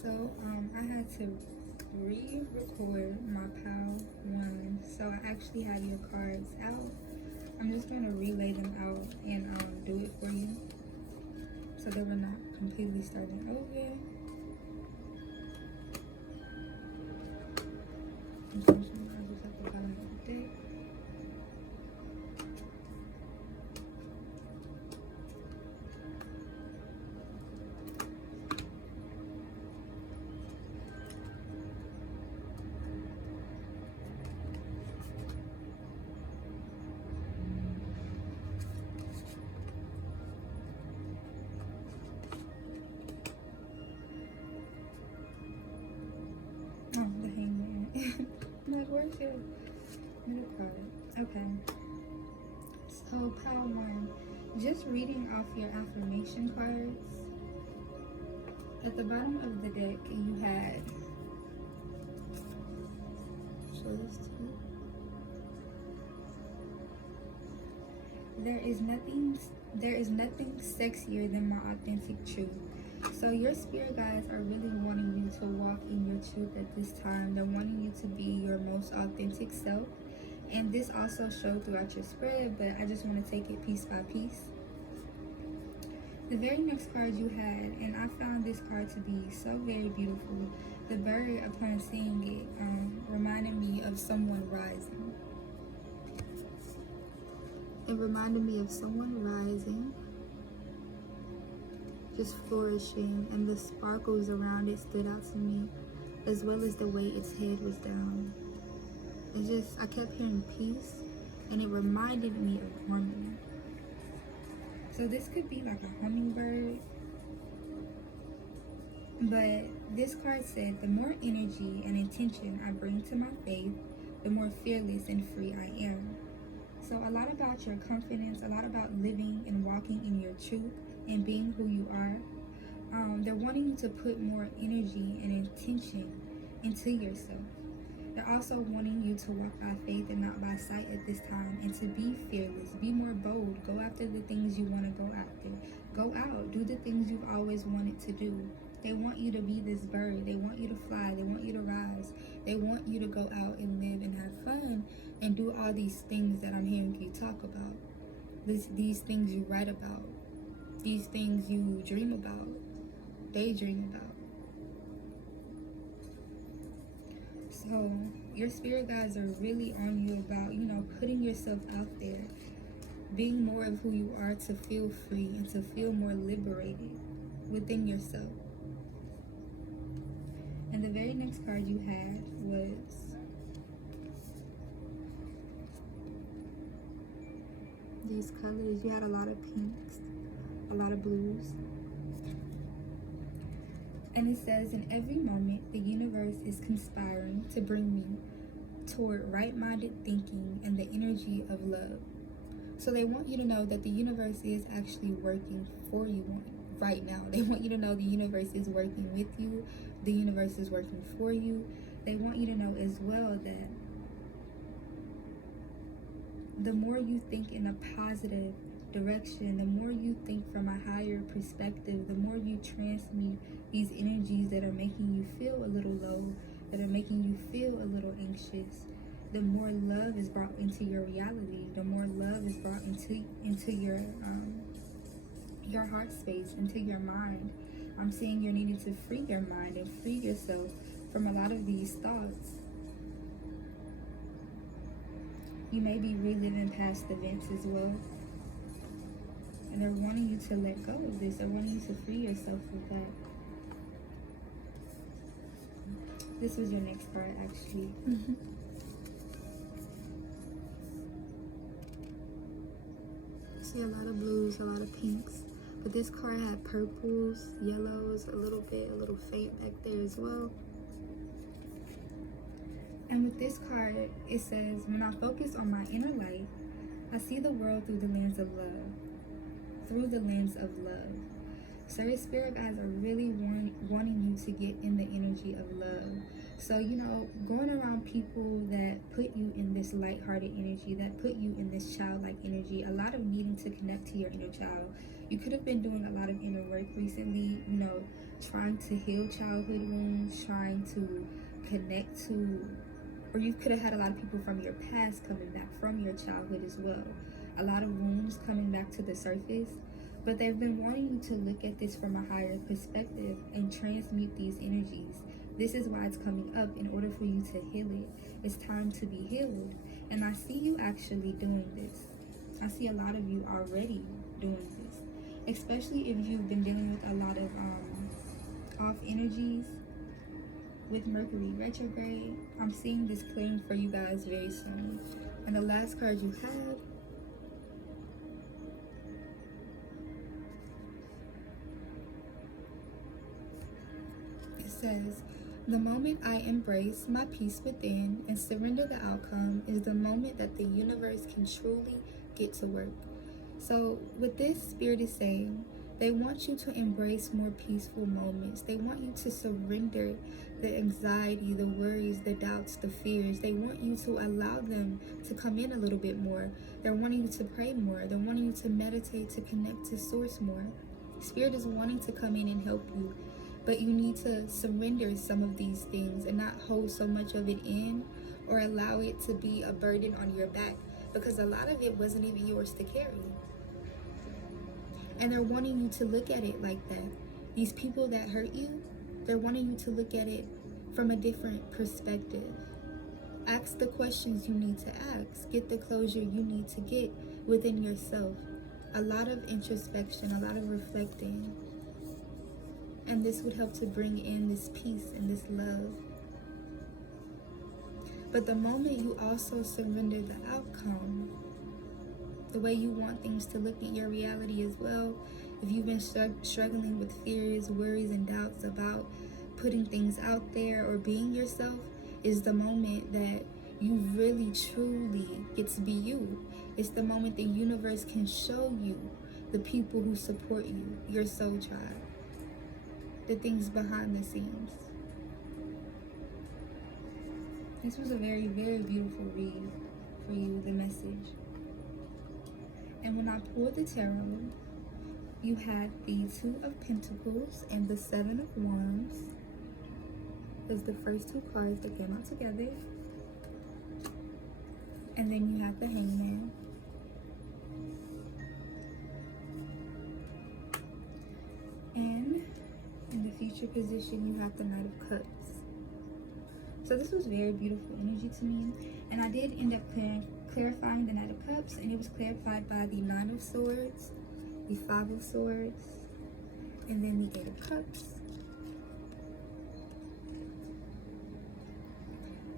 So I had to re-record my PAL one, so I actually have your cards out. I'm just going to relay them out and do it for you so that we're not completely starting over. Unfortunately, I just at the bottom of the deck. Oh, the hangman. I'm like, where's your middle card? Okay. So, PAL 1, just reading off your affirmation cards. At the bottom of the deck, you had. Show this to you. There is nothing sexier than my authentic truth. So your spirit guides are really wanting you to walk in your truth at this time. They're wanting you to be your most authentic self. And this also showed throughout your spread, but I just want to take it piece by piece. The very next card you had, and I found this card to be so very beautiful. The bird, upon seeing it, reminded me of someone rising. It reminded me of someone rising, just flourishing, and the sparkles around it stood out to me, as well as the way its head was down. I kept hearing peace, and it reminded me of harmony. So this could be like a hummingbird, but this card said, the more energy and intention I bring to my faith, the more fearless and free I am. So a lot about your confidence, a lot about living and walking in your truth and being who you are. They're wanting you to put more energy and intention into yourself. They're also wanting you to walk by faith and not by sight at this time, and to be fearless, be more bold, go after the things you want to go after. Go out, do the things you've always wanted to do. They want you to be this bird. They want you to fly. They want you to rise. They want you to go out and live and have fun and do all these things that I'm hearing you talk about. These things you write about. These things you dream about, daydream about. So your spirit guides are really on you about, putting yourself out there, being more of who you are, to feel free and to feel more liberated within yourself. And the very next card you had was these colors. You had a lot of pinks, a lot of blues. And it says, in every moment, the universe is conspiring to bring me toward right-minded thinking and the energy of love. So they want you to know that the universe is actually working for you right now. They want you to know the universe is working with you. The universe is working for you. They want you to know as well that the more you think in a positive direction, the more you think from a higher perspective, the more you transmute these energies that are making you feel a little low, that are making you feel a little anxious, the more love is brought into your reality, the more love is brought into your heart space, into your mind. I'm seeing you're needing to free your mind and free yourself from a lot of these thoughts. You may be reliving past events as well. And they're wanting you to let go of this. They're wanting you to free yourself of that. This was your next card, actually. See a lot of blues, a lot of pinks. But this card had purples, yellows, a little faint back there as well. And with this card, it says, when I focus on my inner light, I see the world through the lens of love. Through the lens of love. Certain spirit guides are really wanting you to get in the energy of love. So, going around people that put you in this lighthearted energy, that put you in this childlike energy, a lot of needing to connect to your inner child. You could have been doing a lot of inner work recently, trying to heal childhood wounds, trying to connect to, or you could have had a lot of people from your past coming back from your childhood as well. A lot of wounds coming back to the surface, but they've been wanting you to look at this from a higher perspective and transmute these energies. This is why it's coming up, in order for you to heal it. It's time to be healed. And I see you actually doing this. I see a lot of you already doing this, especially if you've been dealing with a lot of off energies with Mercury retrograde. I'm seeing this clearing for you guys very soon. And the last card you have, it says, the moment I embrace my peace within and surrender the outcome is the moment that the universe can truly get to work. So what this spirit is saying, they want you to embrace more peaceful moments. They want you to surrender the anxiety, the worries, the doubts, the fears. They want you to allow them to come in a little bit more. They're wanting you to pray more. They're wanting you to meditate, to connect to source more. Spirit is wanting to come in and help you, but you need to surrender some of these things and not hold so much of it in or allow it to be a burden on your back, because a lot of it wasn't even yours to carry. And they're wanting you to look at it like that. These people that hurt you, they're wanting you to look at it from a different perspective. Ask the questions you need to ask. Get the closure you need to get within yourself. A lot of introspection, a lot of reflecting. And this would help to bring in this peace and this love. But the moment you also surrender the outcome, the way you want things to look in your reality as well, if you've been struggling with fears, worries, and doubts about putting things out there or being yourself, is the moment that you really truly get to be you. It's the moment the universe can show you the people who support you, your soul tribe, the things behind the scenes. This was a very, very beautiful read for you, the message. And when I pulled the tarot, you had the Two of Pentacles and the Seven of Wands. Is the first two cards that came out together. And then you have the Hangman. And in the future position, you have the Knight of Cups. So this was very beautiful energy to me. And I did end up clarifying the Knight of Cups, and it was clarified by the Nine of Swords, the Five of Swords, and then the Eight of Cups.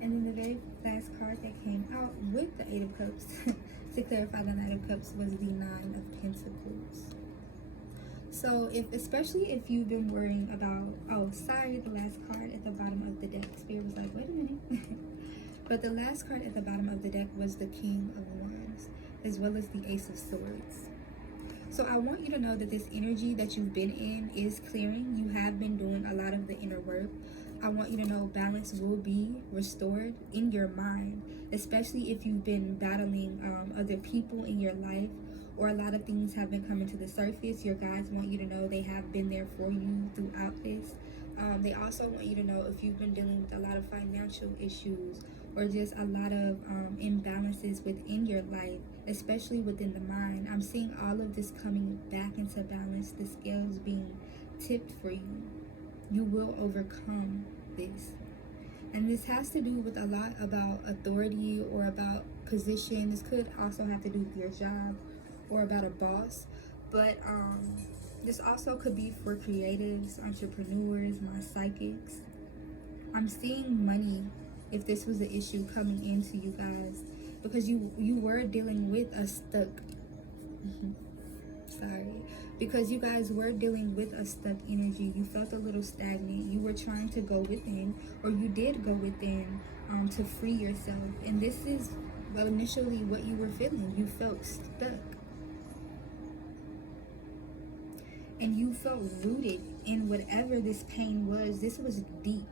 And then the very last card that came out with the Eight of Cups to clarify the Knight of Cups was the Nine of Pentacles. So especially if you've been worrying about, the last card at the bottom of the deck, Spirit was like, wait a minute. But the last card at the bottom of the deck was the King of Wands, as well as the Ace of Swords. So I want you to know that this energy that you've been in is clearing. You have been doing a lot of the inner work. I want you to know balance will be restored in your mind, especially if you've been battling other people in your life, or a lot of things have been coming to the surface. Your guides want you to know they have been there for you throughout this. They also want you to know if you've been dealing with a lot of financial issues or just a lot of imbalances within your life, especially within the mind. I'm seeing all of this coming back into balance, the scales being tipped for you. You will overcome this. And this has to do with a lot about authority or about position. This could also have to do with your job or about a boss. But this also could be for creatives, entrepreneurs, my psychics. I'm seeing money, if this was the issue, coming into you guys, because you were dealing with a stuck because you guys were dealing with a stuck energy. You felt a little stagnant. You were trying to go within, or you did go within to free yourself, and this is initially what you were feeling. You felt stuck. and you felt rooted in whatever this pain was. This was deep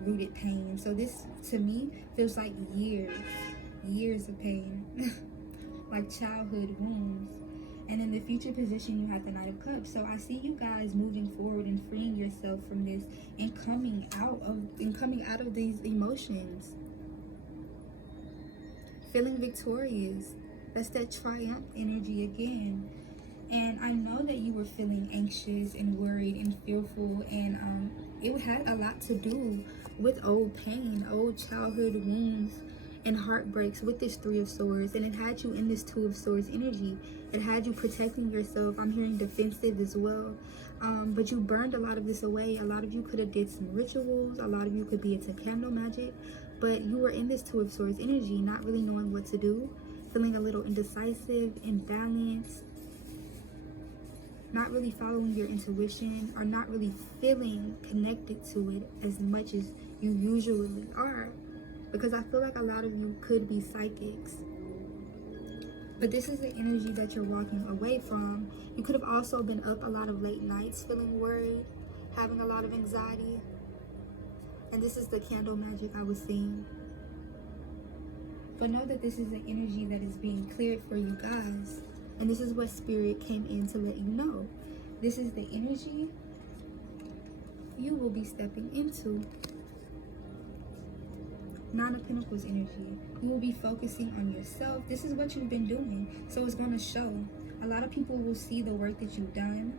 rooted pain. So this to me feels like years of pain, like childhood wounds. And in the future position, you have the Knight of Cups. So I see you guys moving forward and freeing yourself from this and coming out of these emotions, feeling victorious. That's that triumph energy again. And I know that you were feeling anxious and worried and fearful, and it had a lot to do with old pain, old childhood wounds, and heartbreaks with this Three of Swords. And it had you in this Two of Swords energy. It had you protecting yourself. I'm hearing defensive as well. But you burned a lot of this away. A lot of you could have did some rituals. A lot of you could be into candle magic. But you were in this Two of Swords energy, not really knowing what to do, feeling a little indecisive, imbalanced, not really following your intuition, or not really feeling connected to it as much as you usually are. Because I feel like a lot of you could be psychics. But this is the energy that you're walking away from. You could have also been up a lot of late nights feeling worried, having a lot of anxiety. And this is the candle magic I was seeing. But know that this is the energy that is being cleared for you guys. And this is what Spirit came in to let you know. This is the energy you will be stepping into. Nine of Pentacles energy. You will be focusing on yourself. This is what you've been doing. So it's going to show. A lot of people will see the work that you've done.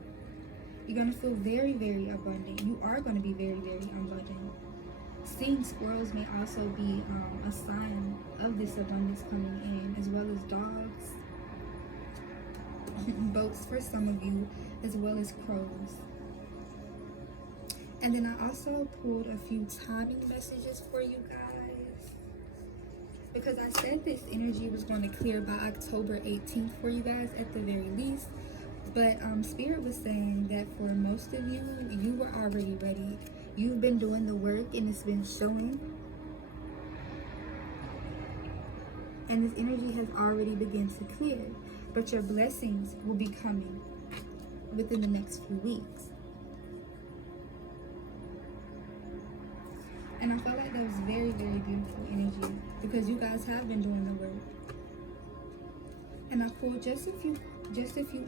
You're going to feel very, very abundant. You are going to be very, very abundant. Seeing squirrels may also be a sign of this abundance coming in, as well as dogs, boats for some of you, as well as crows. And then I also pulled a few timing messages for you guys, because I said this energy was going to clear by October 18th for you guys at the very least. But Spirit was saying that for most of you, you were already ready. You've been doing the work and it's been showing. And this energy has already begun to clear. But your blessings will be coming within the next few weeks. And I felt like that was very, very beautiful energy, because you guys have been doing the work. And I pulled just a few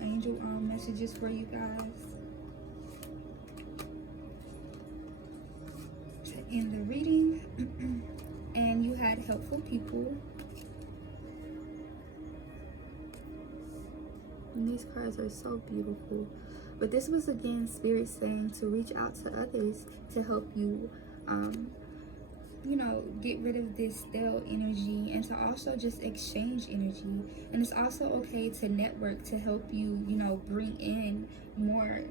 angel messages for you guys to end the reading. And you had helpful people. And these cards are so beautiful. But this was again Spirit saying to reach out to others to help you you know, get rid of this stale energy, and to also just exchange energy. And it's also okay to network to help you, you know, bring in more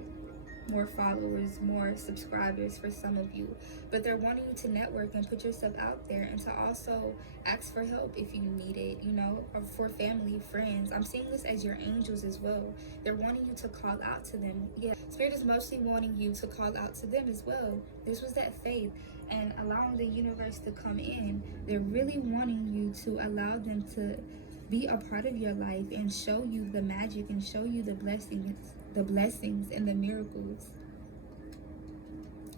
followers, more subscribers for some of you. But they're wanting you to network and put yourself out there, and to also ask for help if you need it, you know, or for family, friends. I'm seeing this as your angels as well. They're wanting you to call out to them. Yeah, Spirit is mostly wanting you to call out to them as well. This was that faith and allowing the universe to come in. They're really wanting you to allow them to be a part of your life and show you the magic and show you the blessings and the miracles.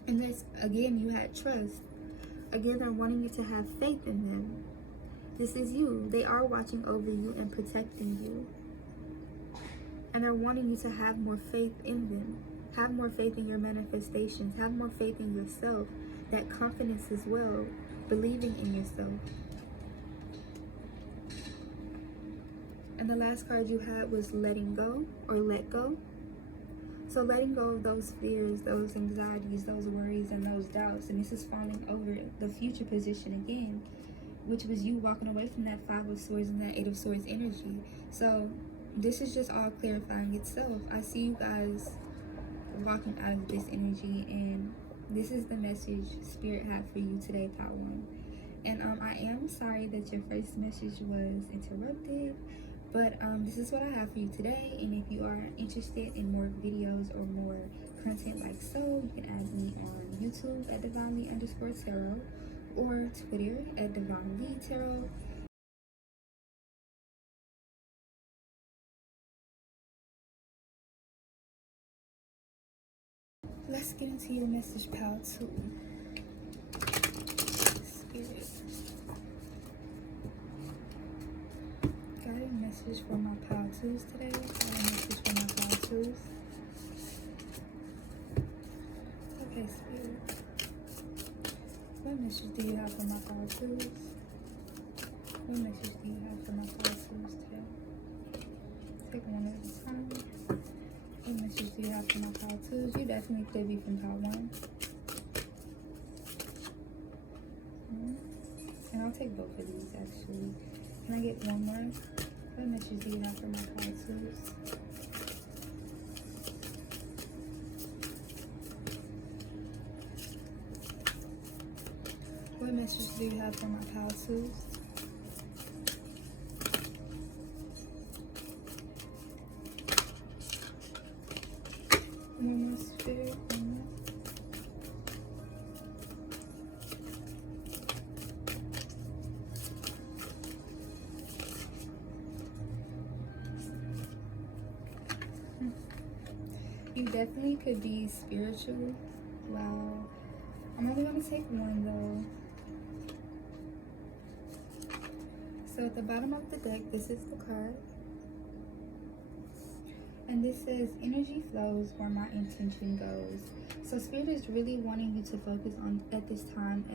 And this, again, you had trust. Again, they're wanting you to have faith in them. This is you. They are watching over you and protecting you. And they're wanting you to have more faith in them. Have more faith in your manifestations. Have more faith in yourself. That confidence as well. Believing in yourself. And the last card you had was letting go, or let go. So letting go of those fears, those anxieties, those worries, and those doubts. And this is falling over the future position again, which was you walking away from that Five of Swords and that Eight of Swords energy. So this is just all clarifying itself. I see you guys walking out of this energy, and this is the message Spirit had for you today, Part 1. And I am sorry that your first message was interrupted. But this is what I have for you today. And if you are interested in more videos or more content like so, you can add me on YouTube at divinely_tarot or Twitter at divinely_tarot. let's get into your message, pal, too. Spirit. Got a message for my pal twos today. Got a message for my pal twos. Okay, Spirit. What message do you have for my pal twos? What message do you have for my pal twos today? Take one at a time. What message do you have for my pal twos? You definitely could be from pal one. And I'll take both of these actually. Can I get one more? What message do you have for my pal twos? What message do you have for my pal twos? One more, Spirit. One more. You definitely could be spiritual. Wow. I'm only going to take one though. So at the bottom of the deck, this is the card. And this says, energy flows where my intention goes. So Spirit is really wanting you to focus on, at this time,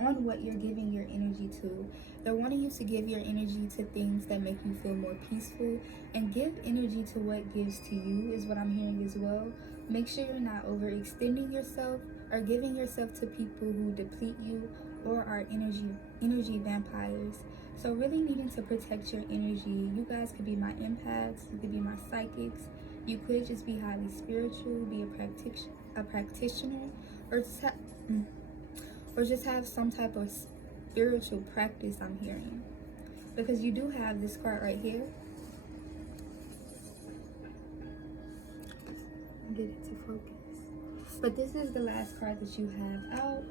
on what you're giving your energy to. They're wanting you to give your energy to things that make you feel more peaceful, and give energy to what gives to you, is what I'm hearing as well. Make sure you're not overextending yourself or giving yourself to people who deplete you or are energy vampires. So really needing to protect your energy. You guys could be my empaths, you could be my psychics, you could just be highly spiritual, be a practitioner, or just have some type of spiritual practice, I'm hearing. Because you do have this card right here. Get it to focus. But this is the last card that you have out.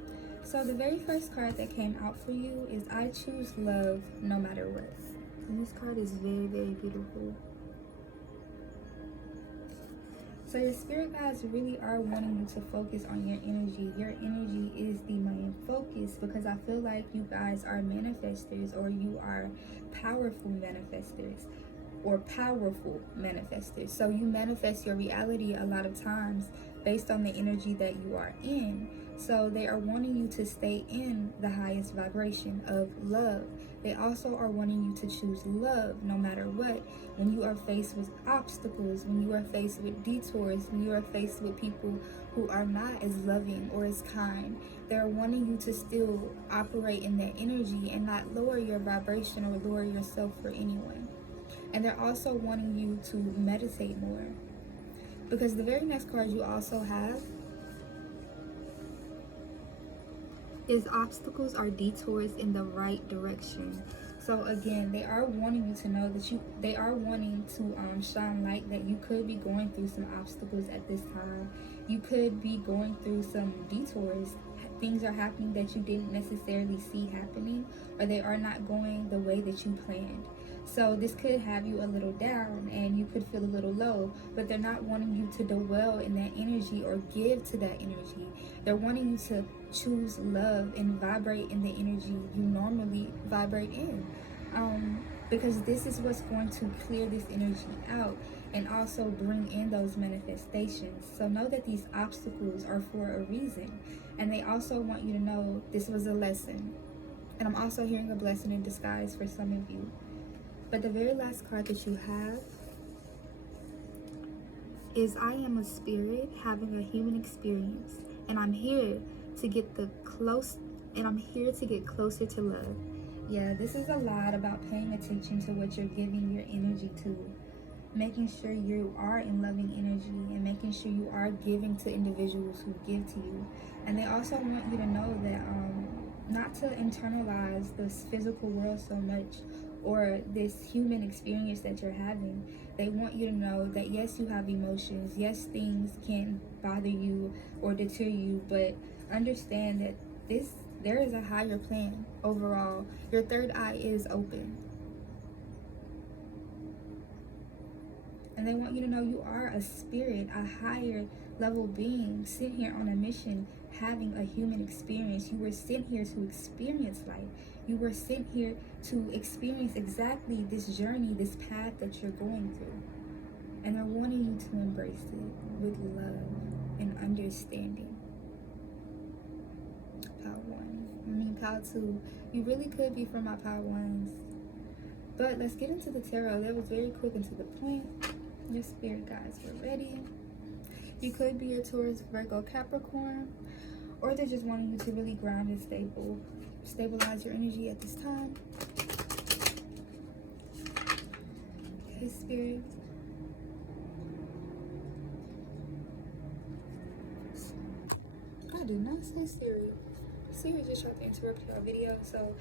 So the very first card that came out for you is I choose love no matter what. And this card is very, very beautiful. So your spirit guides really are wanting you to focus on your energy. Your energy is the main focus, because I feel like you guys are manifestors, or you are powerful manifestors, or powerful manifestors. So you manifest your reality a lot of times based on the energy that you are in. So they are wanting you to stay in the highest vibration of love. They also are wanting you to choose love no matter what. When you are faced with obstacles, when you are faced with detours, when you are faced with people who are not as loving or as kind, they're wanting you to still operate in that energy and not lower your vibration or lower yourself for anyone. And they're also wanting you to meditate more. Because the very next card you also have is obstacles or detours in the right direction. So again, they are wanting you to know that they are wanting to shine light that you could be going through some obstacles at this time. You could be going through some detours. Things are happening that you didn't necessarily see happening, or they are not going the way that you planned. So this could have you a little down and you could feel a little low, but they're not wanting you to dwell in that energy or give to that energy. They're wanting you to choose love and vibrate in the energy you normally vibrate in. Because this is what's going to clear this energy out and also bring in those manifestations. So know that these obstacles are for a reason. And they also want you to know this was a lesson. And I'm also hearing a blessing in disguise for some of you. But the very last card that you have is I am a spirit having a human experience, and I'm here to get closer to love. Yeah, this is a lot about paying attention to what you're giving your energy to, making sure you are in loving energy, and making sure you are giving to individuals who give to you. And they also want you to know that not to internalize this physical world so much, or this human experience that you're having. They want you to know that yes, you have emotions, yes, things can bother you or deter you, but understand that there is a higher plan overall. Your third eye is open. And they want you to know you are a spirit, a higher level being sent here on a mission, having a human experience. You were sent here to experience life. You were sent here to experience exactly this journey, this path that you're going through. And they're wanting you to embrace it with love and understanding. Pile 1. I mean, pile 2. You really could be from my pile 1s. But let's get into the tarot. That was very quick and to the point. Your spirit guides were ready. You could be a Taurus, Virgo, Capricorn. Or they're just wanting you to really ground and stabilize your energy at this time. Okay, spirit. I did not say Siri. Siri just tried to interrupt your video. So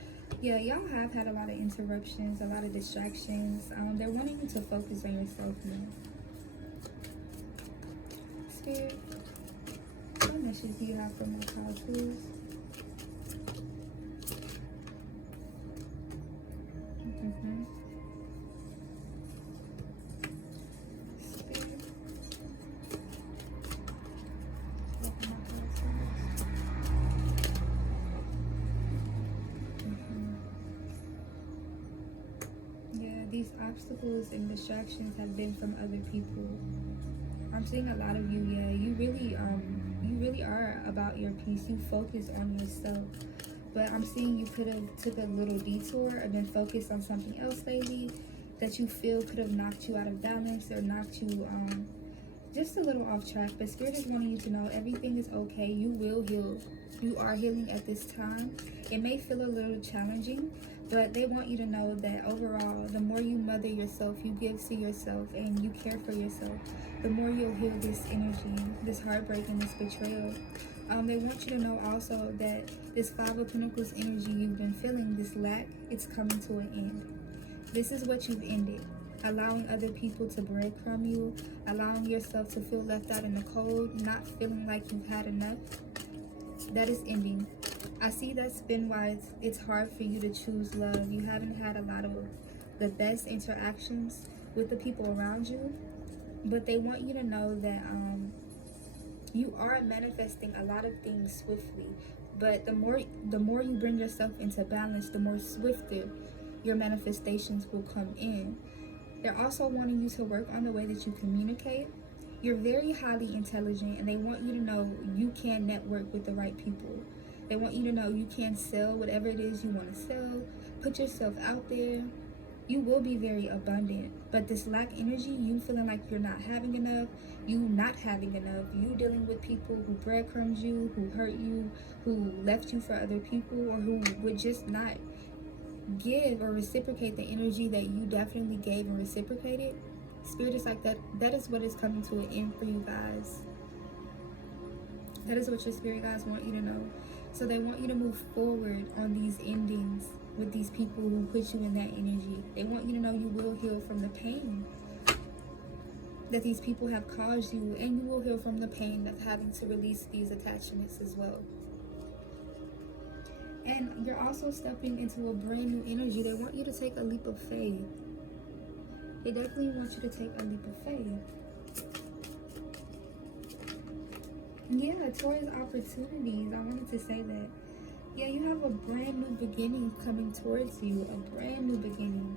yeah, y'all have had a lot of interruptions, a lot of distractions. They're wanting you to focus on yourself now. Spirit, what message do you have for my pile 2s? Spirit. These obstacles and distractions have been from other people. I'm seeing a lot of you, you really are about your peace. You focus on yourself. But I'm seeing you could have took a little detour and been focused on something else lately that you feel could have knocked you out of balance or knocked you just a little off track. But Spirit is wanting you to know everything is okay. You will heal. You are healing at this time. It may feel a little challenging, but they want you to know that overall, the more you mother yourself, you give to yourself, and you care for yourself, the more you'll heal this energy, this heartbreak, and this betrayal. They want you to know also that this 5 of Pentacles energy you've been feeling, this lack, it's coming to an end. This is what you've ended. Allowing other people to breadcrumb you, allowing yourself to feel left out in the cold, not feeling like you've had enough. That is ending. I see that's been why it's hard for you to choose love. You haven't had a lot of the best interactions with the people around you, but they want you to know that you are manifesting a lot of things swiftly. But the more you bring yourself into balance, the more swifter your manifestations will come in. They're also wanting you to work on the way that you communicate. You're very highly intelligent, and they want you to know you can network with the right people. They want you to know you can sell whatever it is you want to sell. Put yourself out there. You will be very abundant. But this lack energy, you feeling like you're not having enough, you not having enough, you dealing with people who breadcrumbs you, who hurt you, who left you for other people, or who would just not give or reciprocate the energy that you definitely gave and reciprocated. Spirit is like that. That is what is coming to an end for you guys. That is what your spirit guides want you to know. So they want you to move forward on these endings with these people who put you in that energy. They want you to know you will heal from the pain that these people have caused you, and you will heal from the pain of having to release these attachments as well. And you're also stepping into a brand new energy. They want you to take a leap of faith. They definitely want you to take a leap of faith. Yeah, towards opportunities. I wanted to say that. Yeah, you have a brand new beginning coming towards you. A brand new beginning.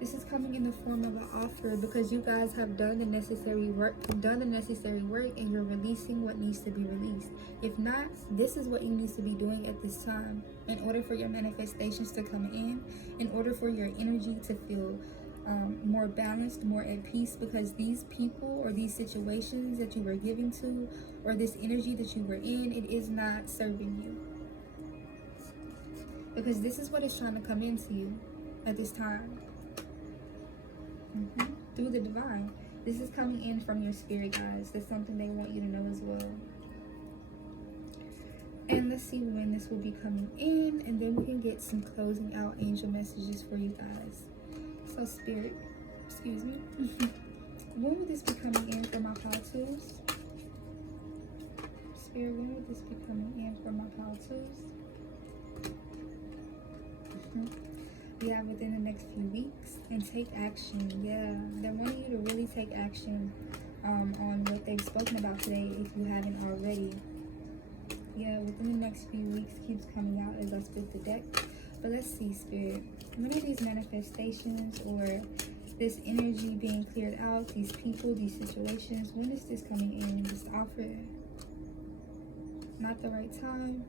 This is coming in the form of an offer because you guys have done the necessary work, and you're releasing what needs to be released. If not, this is what you need to be doing at this time in order for your manifestations to come in order for your energy to feel more balanced, more at peace, because these people or these situations that you were giving to, or this energy that you were in, it is not serving you. Because this is what is trying to come into you at this time. Through the divine. This is coming in from your spirit guides. That's something they want you to know as well. And let's see when this will be coming in, and then we can get some closing out angel messages for you guys. So spirit, excuse me. When will this be coming in for my pile 2s? Spirit, when will this be coming in for my pile 2s? Yeah, within the next few weeks. And take action. Yeah, they're wanting you to really take action on what they've spoken about today if you haven't already. Yeah, within the next few weeks keeps coming out as I split the deck. But let's see, Spirit. When are these manifestations or this energy being cleared out, these people, these situations, when is this coming in? This offer? Not the right time?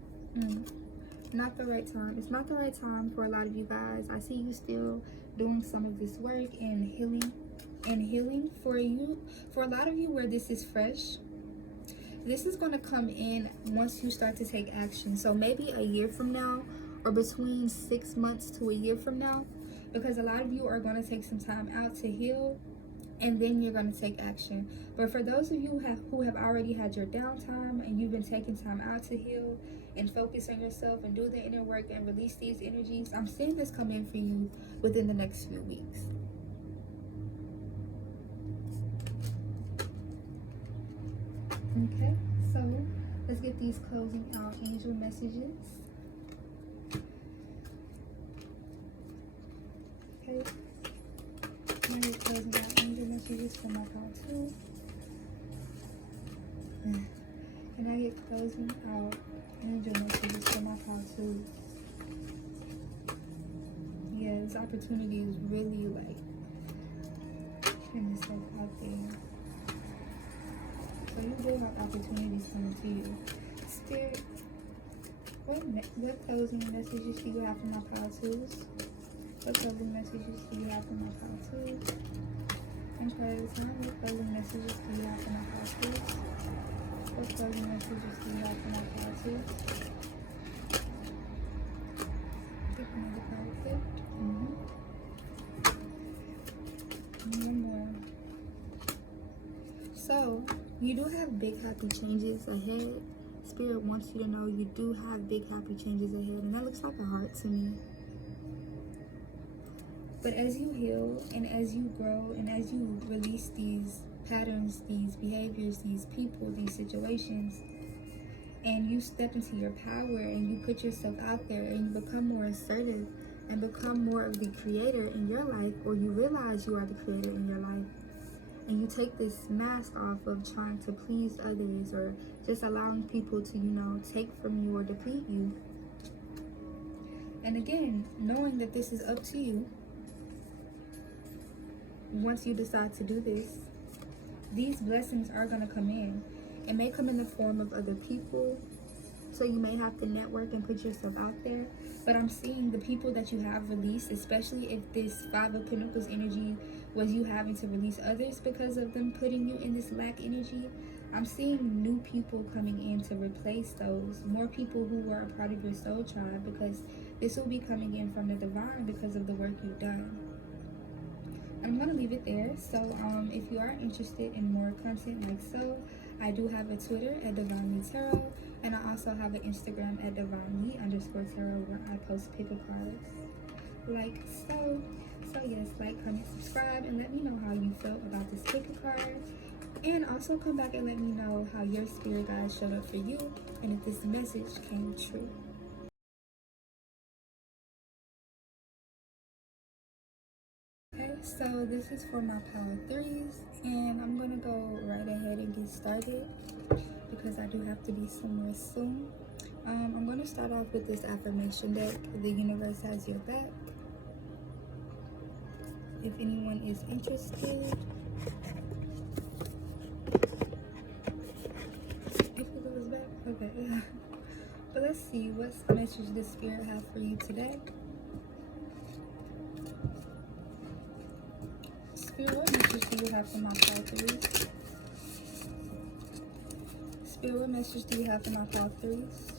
Not the right time. It's not the right time for a lot of you guys. I see you still doing some of this work and healing for you. For a lot of you where this is fresh, this is going to come in once you start to take action. So maybe a year from now, or between 6 months to a year from now, because a lot of you are going to take some time out to heal, and then you're going to take action. But for those of you who have already had your downtime and you've been taking time out to heal and focus on yourself and do the inner work and release these energies, I'm seeing this come in for you within the next few weeks. Okay, so let's get these closing out angel messages. Okay, now we're closing out angel messages for my call too. Can I get closing out angel messages for my call too? Yeah, this opportunity is really like putting stuff out there. So you do have opportunities coming to you. Spirit, what closing messages do you have for my call twos? What closing messages do you have for my call twos? And prayers now, what closing messages do you have for my call twos? What closing messages do you have for my call twos? Pick another card, fit. One more. So, you do have big happy changes ahead. Spirit wants you to know you do have big happy changes ahead. And that looks like a heart to me. But as you heal and as you grow and as you release these patterns, these behaviors, these people, these situations, and you step into your power and you put yourself out there and you become more assertive and become more of the creator in your life, or you realize you are the creator in your life, and you take this mask off of trying to please others or just allowing people to, take from you or deplete you. And again, knowing that this is up to you, once you decide to do this, these blessings are going to come in. It may come in the form of other people, so you may have to network and put yourself out there. But I'm seeing the people that you have released, especially if this Five of Pentacles energy was you having to release others because of them putting you in this lack energy. I'm seeing new people coming in to replace those. More people who were a part of your soul tribe, because this will be coming in from the divine because of the work you've done. I'm going to leave it there. So if you are interested in more content like so, I do have a Twitter at Divinely Tarot, and I also have an Instagram at Divinely_Tarot where I post pick-up cards like so. So yes, like, comment, subscribe, and let me know how you felt about this pick-up card. And also come back and let me know how your spirit guides showed up for you and if this message came true. Okay, so this is for my power threes, and I'm gonna go right ahead and get started because I do have to be somewhere soon. I'm gonna start off with this affirmation deck. The universe has your back. If anyone is interested, if it goes back, okay. But let's see what message the spirit has for you today. Spirit, what message do you have for my power threes? Spirit, what message do you have for my power threes?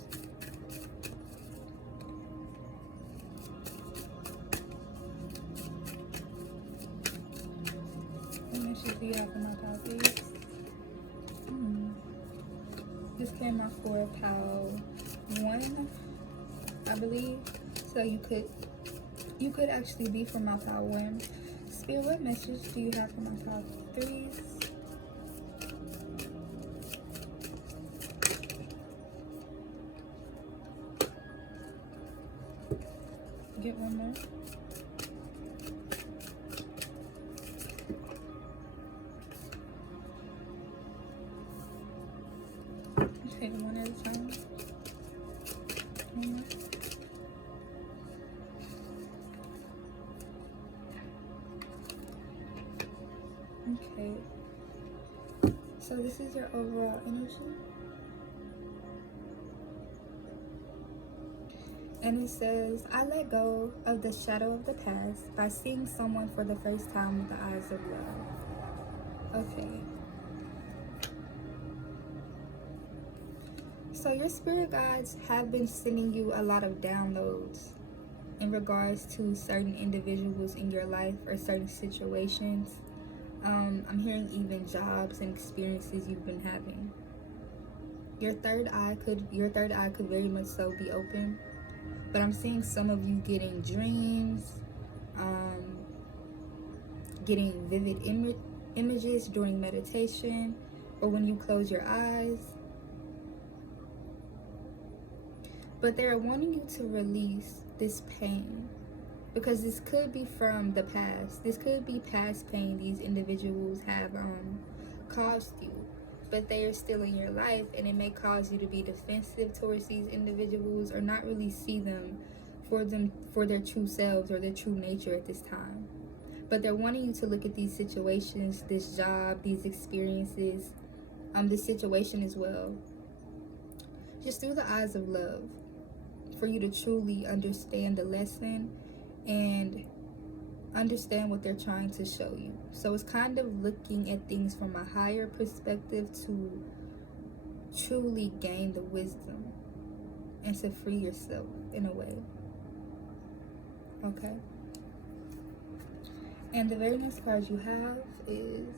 What message do you have for my power threes? This came out for pal 1, I believe. So you could actually be from my pal 1. Spirit, what message do you have for my pal 3s? Get one more. Okay. So this is your overall energy. And it says, I let go of the shadow of the past by seeing someone for the first time with the eyes of love. Okay. So your spirit guides have been sending you a lot of downloads in regards to certain individuals in your life or certain situations. I'm hearing even jobs and experiences you've been having. Your third eye could very much so be open. But I'm seeing some of you getting dreams, getting vivid images during meditation or when you close your eyes. But they're wanting you to release this pain because this could be from the past. This could be past pain these individuals have caused you, but they are still in your life, and it may cause you to be defensive towards these individuals or not really see them for their true selves or their true nature at this time. But they're wanting you to look at these situations, this job, these experiences, this situation as well, just through the eyes of love, for you to truly understand the lesson and understand what they're trying to show you. So it's kind of looking at things from a higher perspective to truly gain the wisdom and to free yourself in a way. Okay? And the very next card you have is,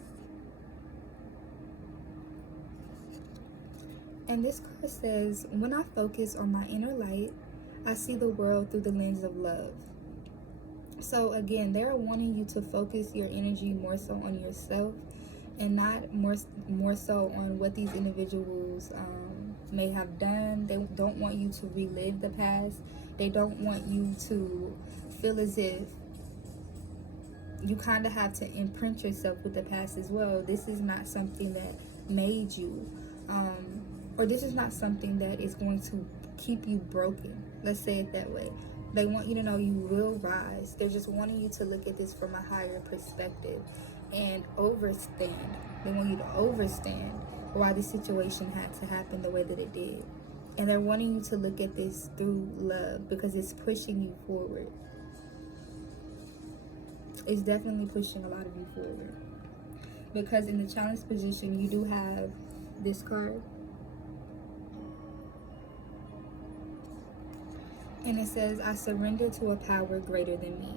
and this card says, when I focus on my inner light, I see the world through the lens of love. So again, they're wanting you to focus your energy more so on yourself and not more so on what these individuals may have done. They don't want you to relive the past. They don't want you to feel as if you kind of have to imprint yourself with the past as well. This is not something that made you, or this is not something that is going to keep you broken. Let's say it that way. They want you to know you will rise. They're just wanting you to look at this from a higher perspective and overstand. They want you to overstand why the situation had to happen the way that it did. And they're wanting you to look at this through love because it's pushing you forward. It's definitely pushing a lot of you forward. Because in the challenge position, you do have this card. And it says, I surrender to a power greater than me.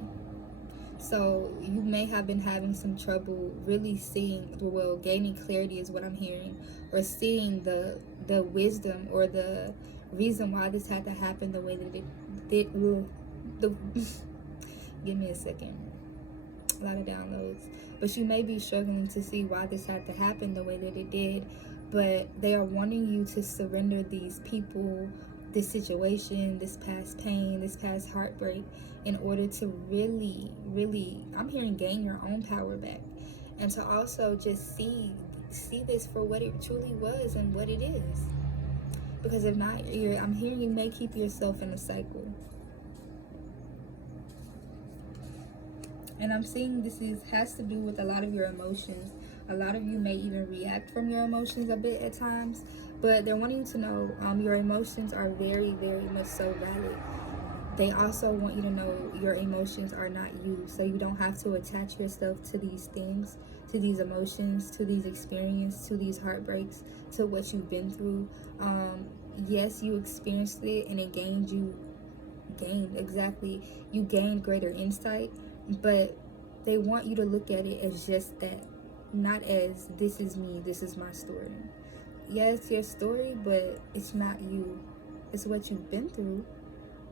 So you may have been having some trouble really seeing, well, gaining clarity is what I'm hearing, or seeing the wisdom or the reason why this had to happen the way that it did. Give me a second. A lot of downloads. But you may be struggling to see why this had to happen the way that it did. But they are wanting you to surrender these people, this situation, this past pain, this past heartbreak, in order to really, I'm hearing, gain your own power back. And to also just see this for what it truly was and what it is. Because if not, I'm hearing you may keep yourself in a cycle. And I'm seeing this has to do with a lot of your emotions. A lot of you may even react from your emotions a bit at times. But they're wanting to know your emotions are very, very much so valid. They also want you to know your emotions are not you. So you don't have to attach yourself to these things, to these emotions, to these experiences, to these heartbreaks, to what you've been through. Yes, you experienced it and it you gained greater insight. But they want you to look at it as just that, not as this is me, this is my story. Yeah, it's your story, but it's not you. It's what you've been through.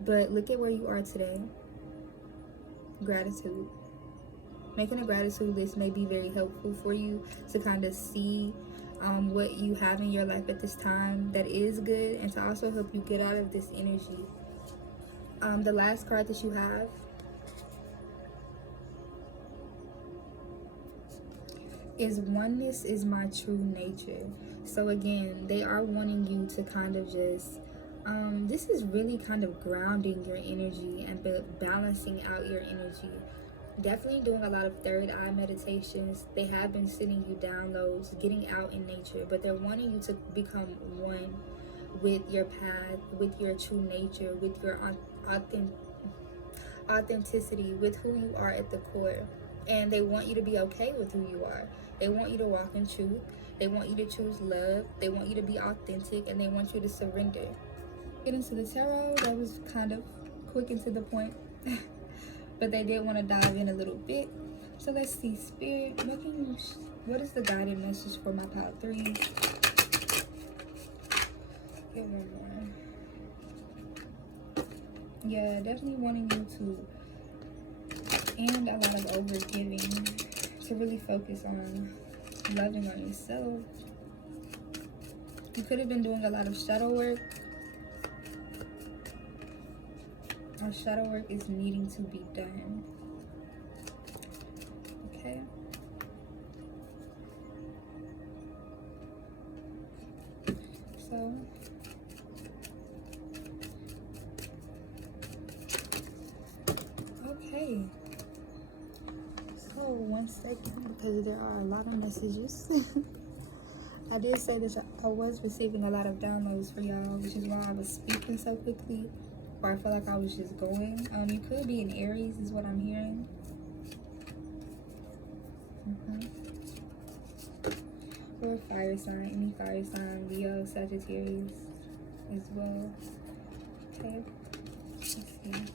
But look at where you are today. Gratitude. Making a gratitude list may be very helpful for you to kind of see what you have in your life at this time that is good, and to also help you get out of this energy. The last card that you have is oneness is my true nature. So again, they are wanting you to kind of just this is really kind of grounding your energy and balancing out your energy. Definitely doing a lot of third eye meditations. They have been sending you downloads, getting out in nature, but they're wanting you to become one with your path, with your true nature, with your authenticity, with who you are at the core. And they want you to be okay with who you are. They want you to walk in truth. They want you to choose love. They want you to be authentic, and they want you to surrender. Get into the tarot. That was kind of quick and to the point. But they did want to dive in a little bit. So let's see, Spirit, what is the guided message for my pile 3? Get one more. Yeah, definitely wanting you to end a lot of overgiving, to really focus on loving on yourself. You could have been doing a lot of shadow work. Our shadow work is needing to be done. Okay. So, okay. So, one second, because there are a lot of messages. I did say that I was receiving a lot of downloads for y'all, which is why I was speaking so quickly. Or I feel like I was just going. You could be in Aries, is what I'm hearing. Or fire sign, any fire sign, Leo, Sagittarius as well. Okay, let's see.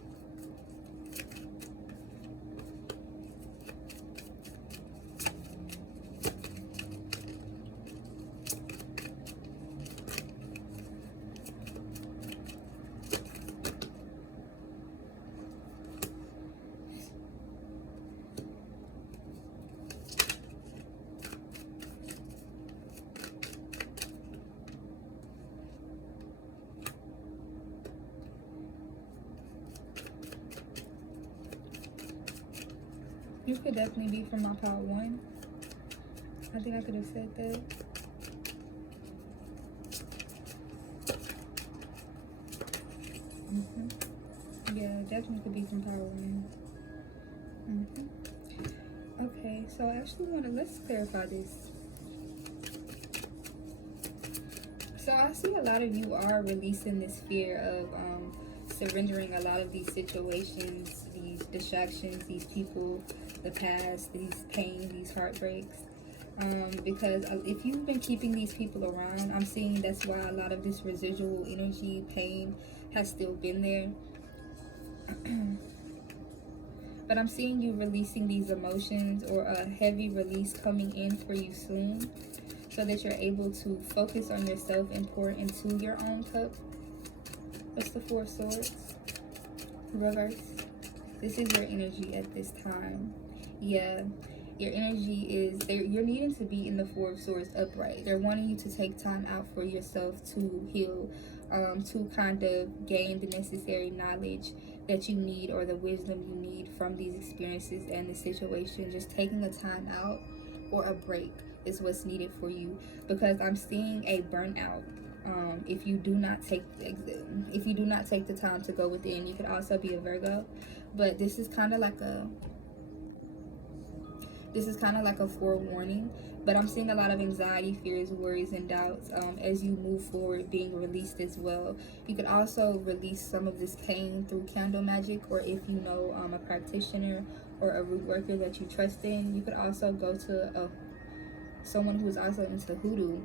You could definitely be from my pile 1. I think I could have said that. Yeah, definitely could be from pile 1. Okay, so I actually let's clarify this. So I see a lot of you are releasing this fear of surrendering a lot of these situations, these distractions, these people, the past, these pain, these heartbreaks. Because if you've been keeping these people around, I'm seeing that's why a lot of this residual energy, pain, has still been there. But I'm seeing you releasing these emotions, or a heavy release coming in for you soon, so that you're able to focus on yourself and pour into your own cup. What's the 4 of Swords? Reverse. This is your energy at this time. Yeah, your energy is you're needing to be in the 4 of Swords upright. They're wanting you to take time out for yourself to heal, to kind of gain the necessary knowledge that you need, or the wisdom you need from these experiences and the situation. Just taking a time out or a break is what's needed for you, because I'm seeing a burnout. If you do not take the time to go within. You could also be a Virgo, but this is kind of like a forewarning. But I'm seeing a lot of anxiety, fears, worries, and doubts as you move forward, being released as well. You could also release some of this pain through candle magic, or if you know a practitioner or a root worker that you trust in. You could also go to someone who is also into hoodoo,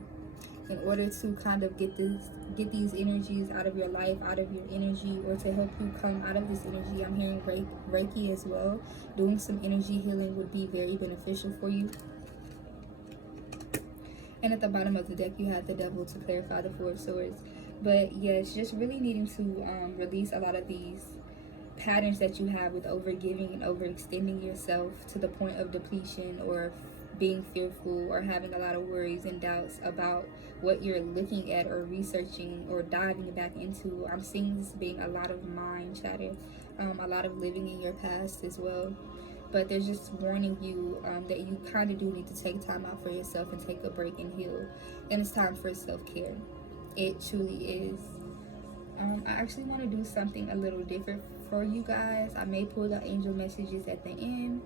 in order to kind of get these energies out of your life, out of your energy, or to help you come out of this energy. I'm hearing Reiki as well. Doing some energy healing would be very beneficial for you. And at the bottom of the deck, you had the Devil to clarify the 4 of Swords. But yes, just really needing to release a lot of these patterns that you have with overgiving and overextending yourself to the point of depletion, or being fearful, or having a lot of worries and doubts about what you're looking at or researching or diving back into. I'm seeing this being a lot of mind chatter, a lot of living in your past as well. But they're just warning you that you kind of do need to take time out for yourself and take a break and heal. And it's time for self-care. It truly is. I actually want to do something a little different for you guys. I may pull the angel messages at the end,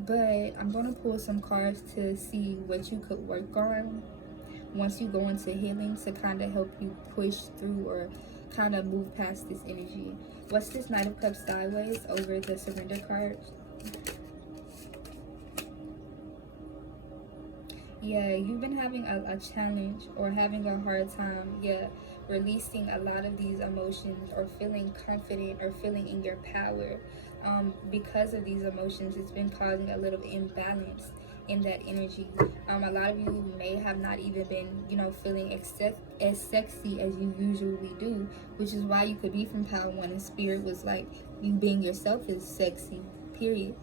but I'm going to pull some cards to see what you could work on once you go into healing, to kind of help you push through or kind of move past this energy. What's this Knight of Cups sideways over the Surrender card? Yeah, you've been having a challenge or having a hard time, releasing a lot of these emotions or feeling confident or feeling in your power. Because of these emotions, it's been causing a little imbalance in that energy. A lot of you may have not even been, feeling as sexy as you usually do, which is why you could be from Power One and Spirit was like, you being yourself is sexy, period,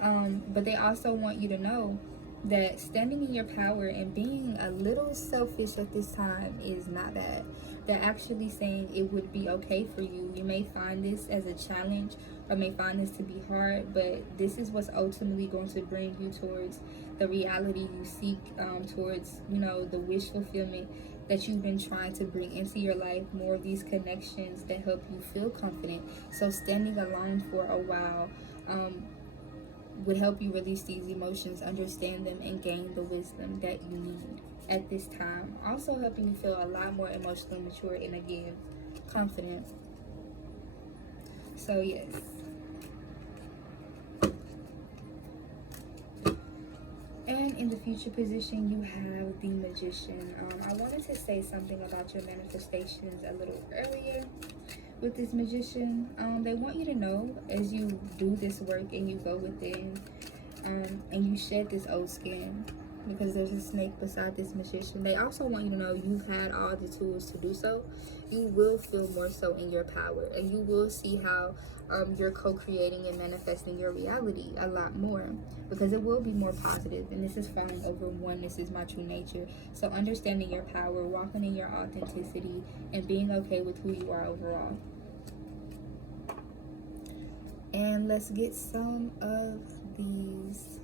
But they also want you to know that standing in your power and being a little selfish at this time is not bad. They're actually saying it would be okay for you. You may find this as a challenge or may find this to be hard, but this is what's ultimately going to bring you towards the reality you seek, towards, the wish fulfillment that you've been trying to bring into your life, more of these connections that help you feel confident. So standing alone for a while, would help you release these emotions, understand them, and gain the wisdom that you need at this time. Also helping you feel a lot more emotionally mature and, again, confident. So yes. And in the future position, you have the Magician. I wanted to say something about your manifestations a little earlier. With this Magician, they want you to know, as you do this work and you go within, and you shed this old skin, because there's a snake beside this Magician, they also want you to know you've had all the tools to do so. You will feel more so in your power, and you will see how you're co-creating and manifesting your reality a lot more, because it will be more positive. And this is falling over oneness is my true nature. So understanding your power, walking in your authenticity, and being okay with who you are overall. And let's get some of these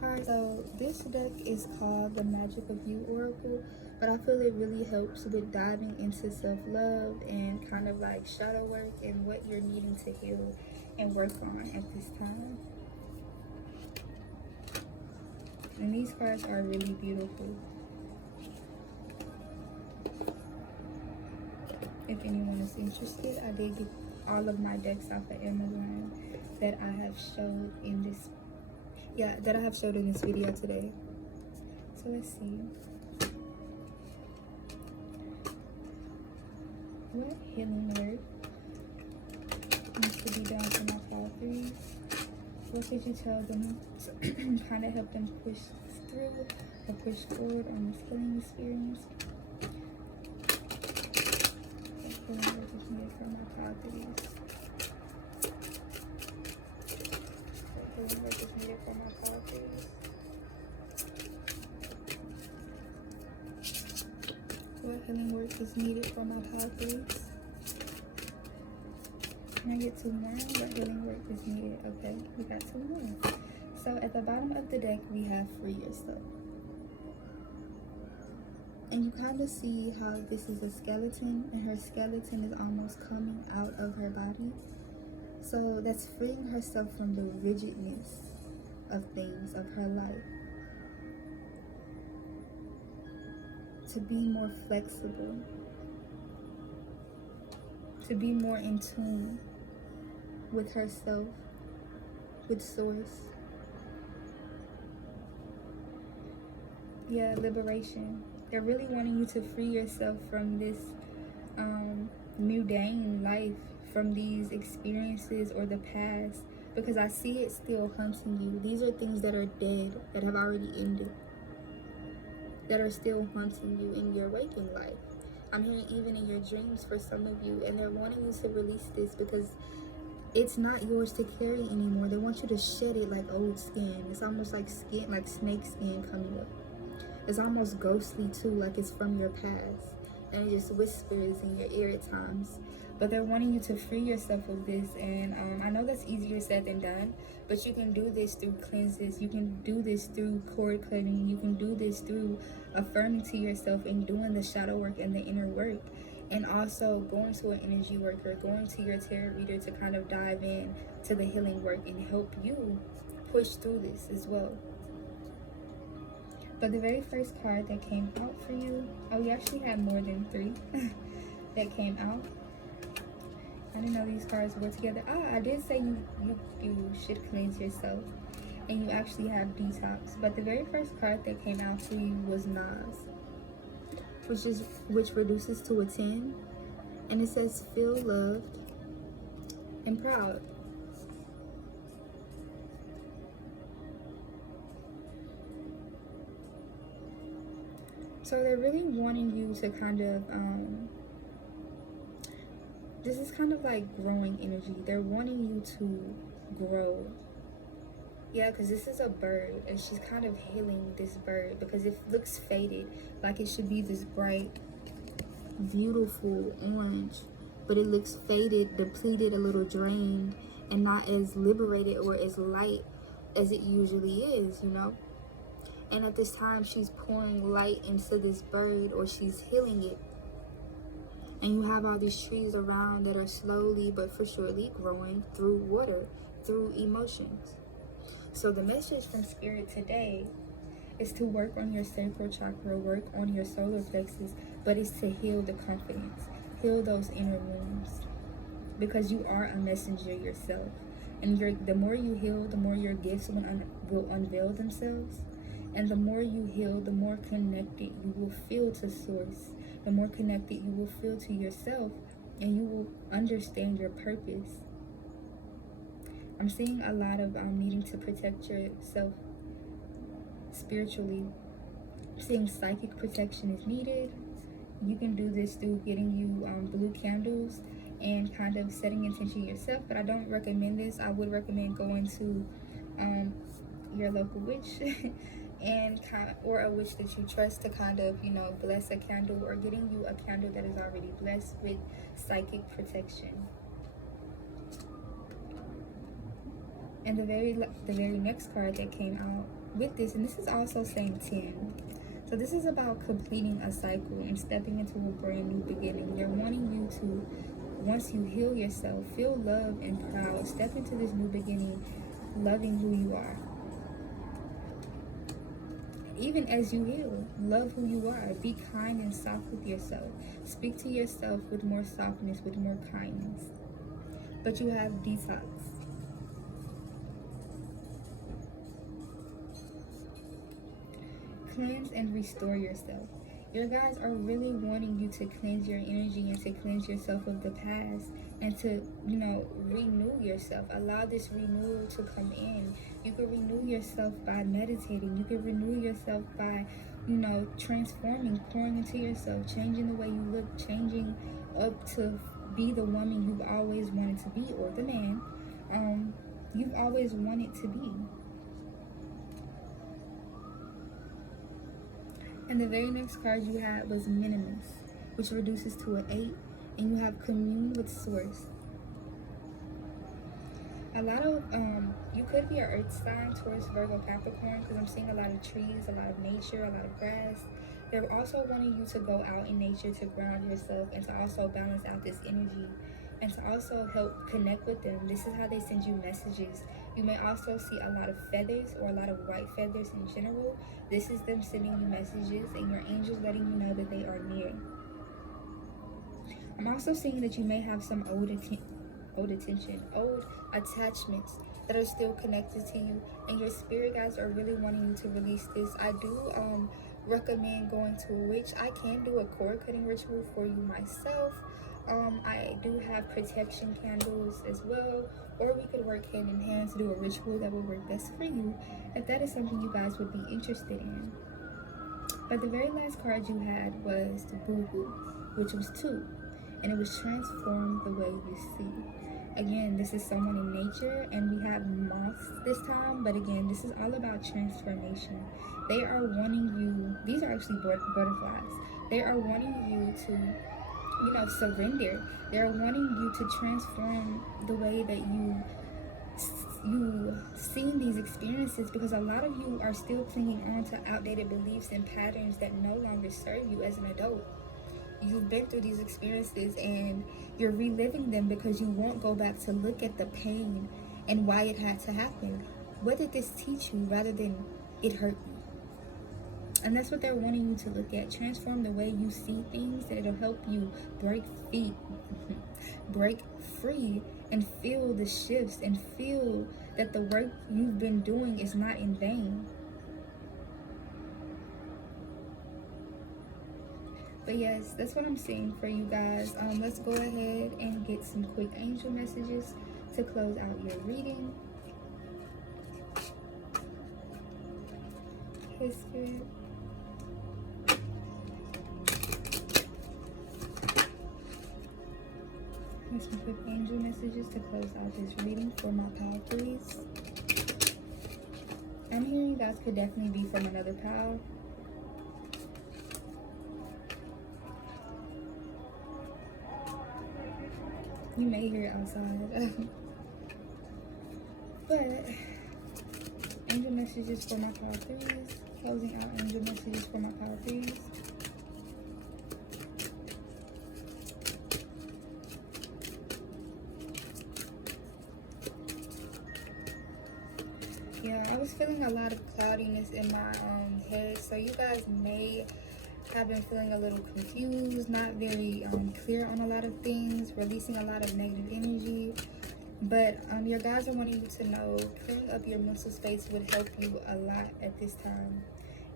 cards. So this deck is called the Magic of You Oracle, but I feel it really helps with diving into self-love and kind of like shadow work and what you're needing to heal and work on at this time. And these cards are really beautiful. If anyone is interested, I did get all of my decks off of Amazon that I have showed in this video today. So let's see. What healing work needs to be done for my fall threes? What could you tell them to kind of help them push through or push forward on this healing experience? What healing work is needed for my fall threes? What healing work is needed for my fall threes? What healing work is needed for my fall threes? Can I get two more? What healing work is needed? Okay, we got two more. So at the bottom of the deck, we have free yourself. And you kind of see how this is a skeleton, and her skeleton is almost coming out of her body. So that's freeing herself from the rigidness of things, of her life. To be more flexible. To be more in tune with herself, with source. Yeah, liberation. They're really wanting you to free yourself from this mundane life, from these experiences or the past, because I see it still hunting you. These are things that are dead, that have already ended, that are still haunting you in your waking life. I'm hearing even in your dreams for some of you, and they're wanting you to release this because it's not yours to carry anymore. They want you to shed it like old skin. It's almost like skin, like snake skin coming up. It's almost ghostly too, like it's from your past, and it just whispers in your ear at times. But they're wanting you to free yourself of this, and I know that's easier said than done, but you can do this through cleanses. You can do this through cord cutting. You can do this through affirming to yourself and doing the shadow work and the inner work. and also going to an energy worker, going to your tarot reader to kind of dive in to the healing work and help you push through this as well. But the very first card that came out for you, oh, we actually had more than 3 that came out. I didn't know these cards were together. I did say you should cleanse yourself, and you actually have detox. But the very first card that came out for you was Nas, which reduces to a 10, and it says feel loved and proud. So they're really wanting you to kind of this is kind of like growing energy. They're wanting you to grow. Yeah, because this is a bird, and she's kind of healing this bird because it looks faded, like it should be this bright, beautiful orange, but it looks faded, depleted, a little drained, and not as liberated or as light as it usually is, you know? And at this time, she's pouring light into this bird, or she's healing it. And you have all these trees around that are slowly but for surely growing through water, through emotions. So the message from Spirit today is to work on your sacral chakra, work on your solar plexus, but it's to heal the confidence, heal those inner wounds, because you are a messenger yourself. And the more you heal, the more your gifts will unveil themselves. And the more you heal, the more connected you will feel to Source, the more connected you will feel to yourself, and you will understand your purpose. I'm seeing a lot of needing to protect yourself spiritually. I'm seeing psychic protection is needed. You can do this through getting you blue candles and kind of setting intention yourself, but I don't recommend this. I would recommend going to your local witch and or a witch that you trust to kind of, you know, bless a candle, or getting you a candle that is already blessed with psychic protection. And the very next card that came out with this, and this is also saying 10. So this is about completing a cycle and stepping into a brand new beginning. They're wanting you to, once you heal yourself, feel love and proud, step into this new beginning, loving who you are. Even as you heal, love who you are. Be kind and soft with yourself. Speak to yourself with more softness, with more kindness. But you have detox. Cleanse and restore yourself. Your guides are really wanting you to cleanse your energy and to cleanse yourself of the past, and to, you know, renew yourself. Allow this renewal to come in. You can renew yourself by meditating. You can renew yourself by, you know, transforming, pouring into yourself, changing the way you look, changing up to be the woman you've always wanted to be, or the man you've always wanted to be. And the very next card you had was Minimus, which reduces to an 8, and you have Commune with Source. A lot of, you could be an earth sign, Taurus, Virgo, Capricorn, because I'm seeing a lot of trees, a lot of nature, a lot of grass. They're also wanting you to go out in nature to ground yourself, and to also balance out this energy, and to also help connect with them. This is how they send you messages. You may also see a lot of feathers, or a lot of white feathers in general. This is them sending you messages, and your angels letting you know that they are near. I'm also seeing that you may have some old attachments that are still connected to you, and your spirit guides are really wanting you to release this. I do recommend going to a witch. I can do a cord cutting ritual for you myself. I do have protection candles as well, or we could work hand in hand to do a ritual that will work best for you, if that is something you guys would be interested in. But the very last card you had was the Boo Boo, which was 2, and it was transform the way you see. Again, this is someone in nature, and we have moths this time, but again, this is all about transformation. They are wanting you, these are actually butterflies. They are wanting you to, you know, surrender. They're wanting you to transform the way that you seen these experiences, because a lot of you are still clinging on to outdated beliefs and patterns that no longer serve you as an adult. you've been through these experiences and you're reliving them because you won't go back to look at the pain and why it had to happen. What did this teach you rather than it hurt you? And that's what they're wanting you to look at. Transform the way you see things, and it'll help you break free and feel the shifts and feel that the work you've been doing is not in vain. But yes, that's what I'm seeing for you guys. Let's go ahead and get some quick angel messages to close out your reading. Okay, Spirit. Here's some quick angel messages to close out this reading for my pal, please. I'm hearing you guys could definitely be from another pal. You may hear it outside. But angel messages for my pal, please. Closing out angel messages for my pal, please. Yeah, I was feeling a lot of cloudiness in my head, so you guys may have been feeling a little confused, not very clear on a lot of things, releasing a lot of negative energy. But your guys are wanting you to know clearing up your mental space would help you a lot at this time.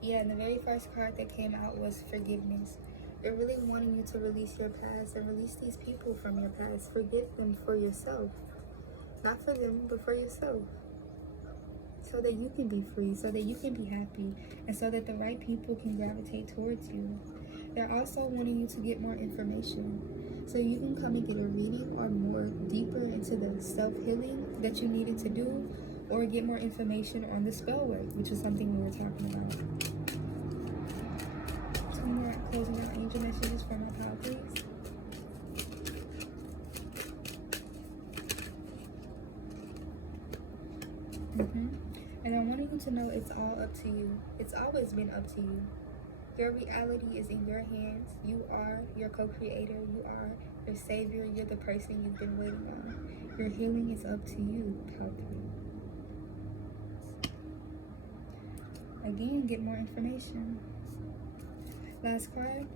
Yeah, and the very first card that came out was forgiveness. They're really wanting you to release your past and release these people from your past. Forgive them for yourself. Not for them, but for yourself. So that you can be free, so that you can be happy, and so that the right people can gravitate towards you. They're also wanting you to get more information, so you can come and get a reading or more deeper into the self-healing that you needed to do, or get more information on the spell work, which is something we were talking about. Two more closing out angel messages for my pal, please. And I wanted you to know it's all up to you. It's always been up to you. Your reality is in your hands. You are your co-creator. You are your savior. You're the person you've been waiting on. Your healing is up to you, pal. Again, get more information. Last card.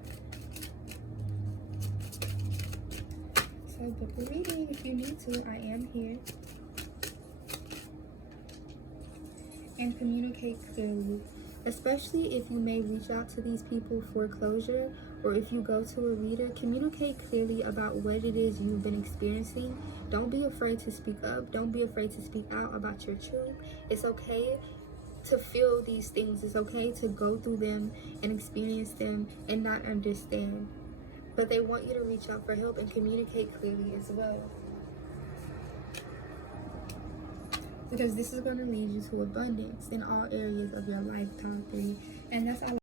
So book a reading if you need to. I am here. And communicate clearly, especially if you may reach out to these people for closure, or if you go to a reader. Communicate clearly about what it is you've been experiencing. Don't be afraid to speak up. Don't be afraid to speak out about your truth. It's okay to feel these things. It's okay to go through them and experience them and not understand, but they want you to reach out for help and communicate clearly as well. Because this is going to lead you to abundance in all areas of your life, Top 3. And that's all.